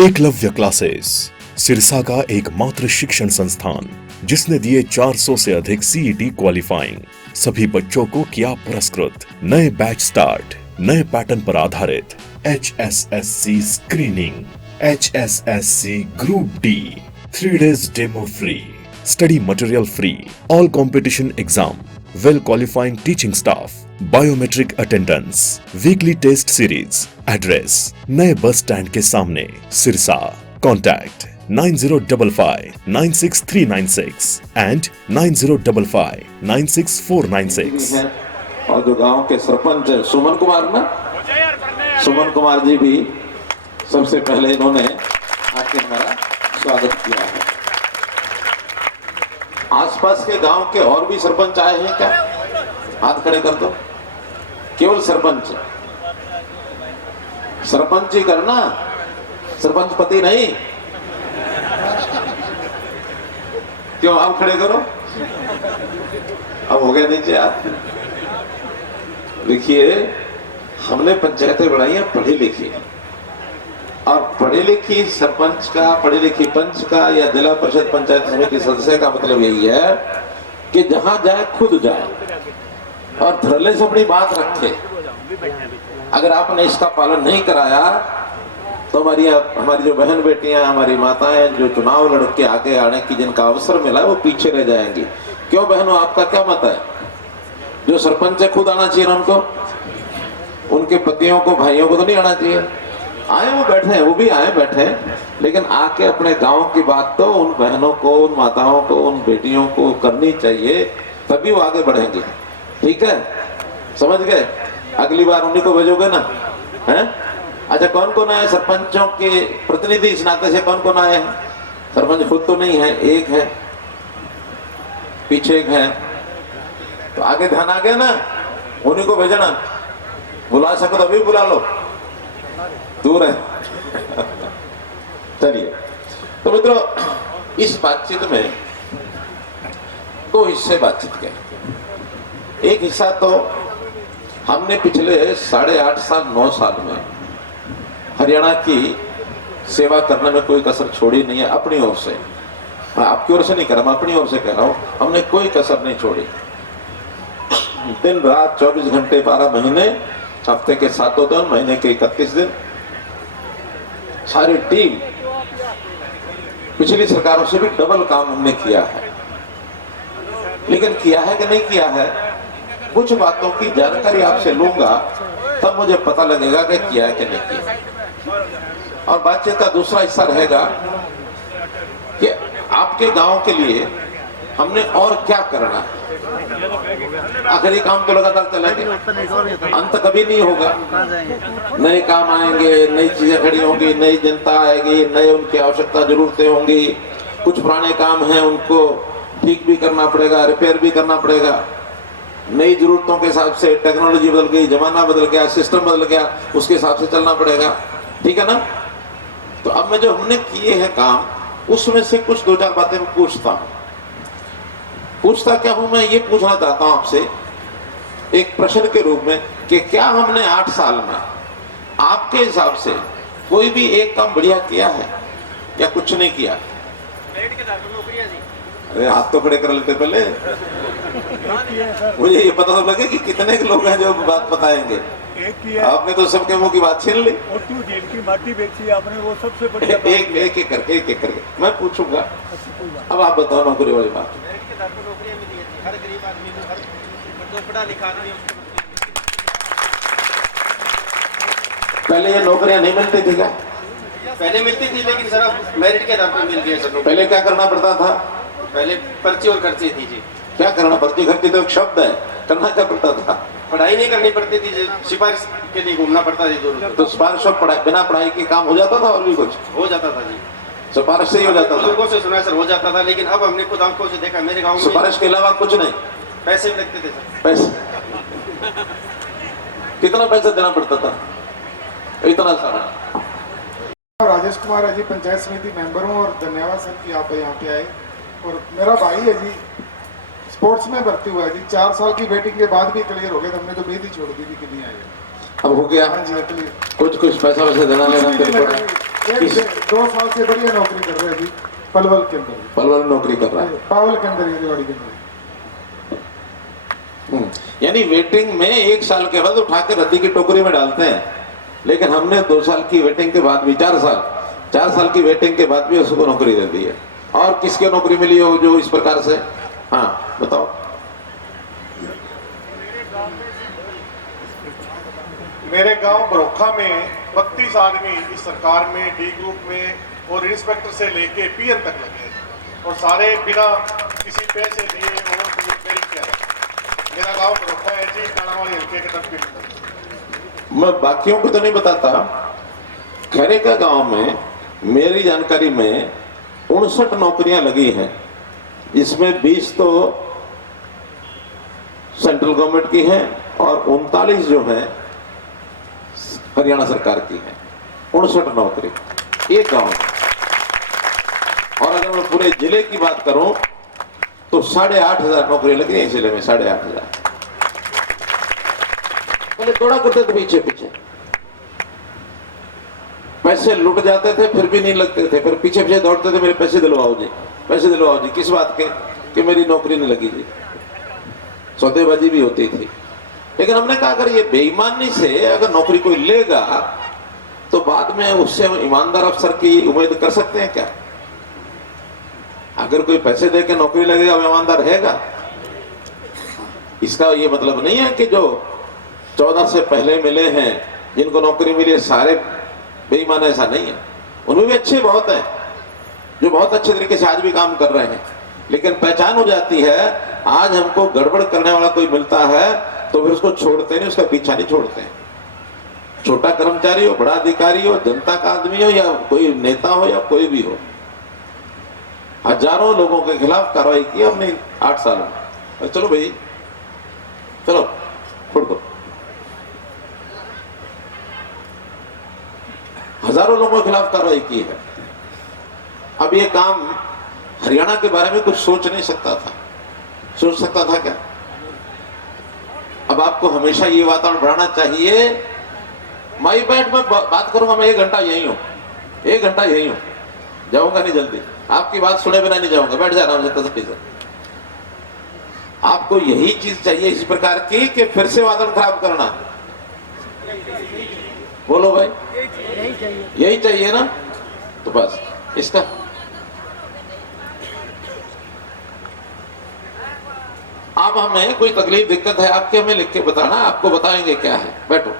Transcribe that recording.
Eklavya classes Sirsa का एकमात्र शिक्षण संस्थान जिसने दिए 400 से अधिक सीईटी क्वालिफाइंग। सभी बच्चों को किया पुरस्कृत। नए बैच स्टार्ट, नए पैटर्न पर आधारित HSSC screening, HSSC group D, 3 days demo free, study material free, all competition exam, well qualifying teaching staff, biometric attendance, weekly test series. Address नए बस स्टैंड के सामने, सिरसा। Contact 9055966396 and 9055966496। और जो गांव के सरपंच सुमन कुमार ना, सुमन कुमार जी भी सबसे पहले इन्होंने आके हमारा स्वागत किया है। आसपास के गांव के और भी सरपंच आए हैं क्या? हाथ खड़े कर दो। केवल सरपंच, सरपंच ही करना, सरपंच पति नहीं। क्यों? आप खड़े करो। अब हो गया नीचे यार। देखिए, हमने पंचायतें बढ़ाई हैं पढ़ी लिखी, और पढ़े लिखी सरपंच का, पढ़े लिखी पंच का या जिला परिषद पंचायत समिति सदस्य का मतलब यही है कि जहां जाए खुद जाए और धड़ल्ले से अपनी बात रखे। अगर आपने इसका पालन नहीं कराया तो हमारी जो बहन बेटियां, हमारी माताएं जो चुनाव लड़ के आगे आने की जिनका अवसर मिला है वो पीछे रह जाएंगी। क्यों बहनों, आपका क्या मत है? जो सरपंच है खुद आना चाहिए ना उनको, उनके पतियों को, भाइयों को तो नहीं आना चाहिए? आए वो बैठे हैं, वो भी आए बैठे, लेकिन आके अपने गांव की बात तो उन बहनों को, उन माताओं को, उन बेटियों को करनी चाहिए, तभी वो आगे बढ़ेंगे। ठीक है, समझ गए? अगली बार उन्हीं को भेजोगे ना, हैं? अच्छा, कौन कौन आए सरपंचों के प्रतिनिधि इस नाते से? कौन कौन आए हैं? सरपंच खुद तो नहीं है, एक है, पीछे एक है, तो आगे ध्यान आ गया ना, उन्हीं को भेजना। बुला सको तो अभी बुला लो, दूर है। चलिए, तो मित्रों, इस बातचीत में 2 हिस्से बातचीत के। एक हिस्सा तो हमने पिछले 8.5 साल 9 साल में हरियाणा की सेवा करने में कोई कसर छोड़ी नहीं है अपनी ओर से। मैं आपकी ओर से नहीं कह रहा, मैं अपनी ओर से कह रहा हूं, हमने कोई कसर नहीं छोड़ी। दिन रात 24 घंटे 12 महीने, हफ्ते के 7 दिन, महीने के 31 दिन, सारी टीम पिछली सरकारों से भी डबल काम हमने किया है। लेकिन किया है कि नहीं किया है, कुछ बातों की जानकारी आपसे लूंगा, तब मुझे पता लगेगा कि किया है कि नहीं किया। और बातचीत का दूसरा हिस्सा रहेगा कि आपके गांव के लिए हमने और क्या करना है। आखिर ये काम तो लगातार चलेंगे, अंत कभी नहीं होगा। नए काम आएंगे, नई चीजें खड़ी होंगी, नई जनता आएगी, नए उनकी आवश्यकता जरूरतें होंगी। कुछ पुराने काम हैं उनको ठीक भी करना पड़ेगा, रिपेयर भी करना पड़ेगा। नई जरूरतों के हिसाब से टेक्नोलॉजी बदल गई, जमाना बदल गया, सिस्टम बदल गया, उसके हिसाब से चलना पड़ेगा। ठीक है ना? तो अब मैं जो हमने किए हैं काम, उसमें से कुछ 2-4 बातें मैं पूछता क्या हूं? मैं ये पूछना चाहता हूं आपसे एक प्रश्न के रूप में कि क्या हमने 8 साल में आपके हिसाब से कोई भी एक काम बढ़िया किया है या कुछ नहीं किया? अरे हाथ तो खड़े कर लेते पहले, मुझे ये पता तो लगे कि कितने लोग हैं जो बात बताएंगे। आपने तो सबके मुंह की बात छीन ली। माटी बेची आपने, वो सबसे बढ़िया। एक करके मैं पूछूंगा। अब आप बताओ नौकरी वाली बात। पहले ये नौकरियां नहीं मिलती थी क्या? पहले मिलती थी, लेकिन सर अब मेरिट के आधार पर मिल गया सर। पहले क्या करना पड़ता था? पहले पर्ची और खर्चे थी जी। क्या करना? पर्ची खर्ची तो एक शब्द है, करना क्या पड़ता था? पढ़ाई नहीं करनी पड़ती थी, सिफारिश के लिए घूमना पड़ता था दूर। तो सिफारिश और पढ़ाई, बिना पढ़ाई के काम हो जाता था? और भी कुछ हो जाता था जी, सिफारिश से ही हो जाता था? लोगों से सुना सर हो जाता था, लेकिन अब हमने खुद आंखों से देखा मेरे गाँव में सिफारिश के अलावा कुछ नहीं, पैसे भी लगते थे सर। पैसे कितना पैसा देना पड़ता था? इतना सारा। राजेश कुमार है जी, पंचायत समिति मेंबर हूँ, और धन्यवाद सर कि आप यहाँ पे आए। और मेरा भाई है जी, स्पोर्ट्स में भर्ती हुआ है जी, 4 साल की वेटिंग के बाद भी क्लियर हो गया। तो हमने तो उम्मीद ही छोड़ दी थी कि नहीं आएगा। अब हो गया। हाँ जी, क्लियर। कुछ पैसा वैसा देना लेना 2 साल से बढ़िया नौकरी कर रहे हैं जी, पलवल के अंदर। पलवल में नौकरी कर रहा है। पावल के अंदर, रेवाड़ी के अंदर। यानी वेटिंग में 1 साल के बाद उठा के रद्दी की टोकरी में डालते हैं, लेकिन हमने 2 साल की वेटिंग के बाद भी 4 साल की वेटिंग के बाद भी उसको नौकरी दे दी है। और किसके नौकरी मिली हो जो इस प्रकार से? हाँ बताओ। मेरे गांव बरोखा में 32 आदमी इस सरकार में डी ग्रुप में और इंस्पेक्टर से लेके पीएन तक लगे और सारे बिना किसी पैसे लिए और मेरिट किया था। मेरा गांव बरोखा है जी, कानावाली हल्के के तरफ। मैं बाकियों को तो नहीं बताता, खैरे का गांव में मेरी जानकारी में 59 नौकरियां लगी हैं, जिसमें 20 तो सेंट्रल गवर्नमेंट की हैं और 39 जो हैं हरियाणा सरकार की है। 59 नौकरी एक गांव में। और अगर मैं पूरे जिले की बात करूं तो 8,500 नौकरी लगी है जिले में। 8,500 पहले दौड़ा करते थे पीछे पीछे, पैसे लुट जाते थे फिर भी नहीं लगते थे, फिर पीछे पीछे दौड़ते थे, मेरे पैसे दिलवाओ जी, पैसे दिलवाओ जी। किस बात के? कि मेरी नौकरी नहीं लगी जी। सौदेबाजी भी होती थी। लेकिन हमने कहा अगर ये बेईमानी से अगर नौकरी कोई लेगा तो बाद में उससे हम ईमानदार अफसर की उम्मीद कर सकते हैं क्या? अगर कोई पैसे दे के नौकरी लगेगा वो ईमानदार रहेगा? इसका ये मतलब नहीं है कि जो 14 से पहले मिले हैं जिनको नौकरी मिली है सारे बेईमान, ऐसा नहीं है। उनमें भी अच्छे बहुत हैं जो बहुत अच्छे तरीके से आज भी काम कर रहे हैं, लेकिन पहचान हो जाती है आज हमको गड़बड़ करने वाला कोई मिलता है तो फिर उसको छोड़ते नहीं, उसका पीछा नहीं छोड़ते हैं। छोटा कर्मचारी हो, बड़ा अधिकारी हो, जनता का आदमी हो या कोई नेता हो या कोई भी हो, हजारों लोगों के खिलाफ कार्रवाई की हमने 8 सालों में। चलो भाई चलो छोड़ दो। हजारों लोगों के खिलाफ कार्रवाई की है। अब ये काम हरियाणा के बारे में कुछ सोच नहीं सकता था, सोच सकता था क्या? अब आपको हमेशा ये वातावरण बढ़ाना चाहिए। माई बैठ में बात करूंगा, मैं 1 घंटा यही हूं, 1 घंटा यही हूं, जाऊंगा नहीं जल्दी। आपकी बात सुने बिना नहीं जाऊंगा, बैठ जा रहा हूं तसल्ली से। आपको यही चीज चाहिए इस प्रकार की कि फिर से वातावरण खराब करना? बोलो भाई, यही चाहिए ना? तो बस इसका अब हमें कोई तकलीफ दिक्कत है आपके, हमें लिख के बताना, आपको बताएंगे क्या है। बैठो।